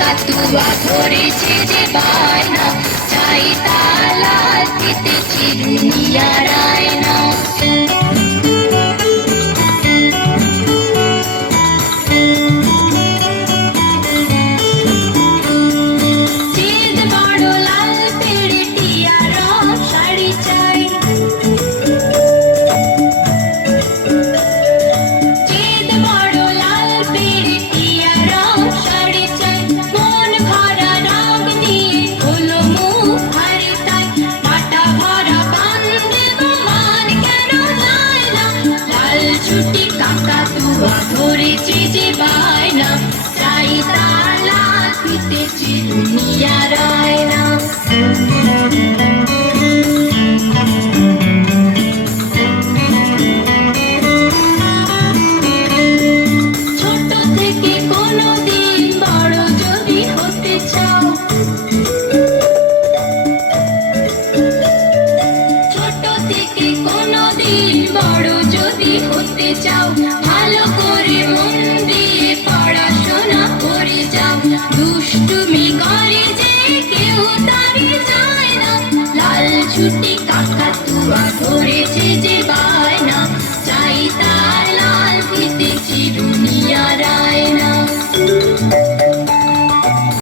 কাকাতুয়া ধরেছে যে বায়না, চাই তালা দিতে চিরুনি আর আয়না। ছুটি কাকাতুয়া ধরেছে যে বায়না, চাই তালা দিতে চিরুনি আর আয়না। ছোট থেকে কোনোদিন বড় যদি হতে চাও, ছোট থেকে কোনোদিন বড় যদি হতে চাও, ভালো করে মন দিয়ে পড়াশোনা করে যাও। দুষ্টুমি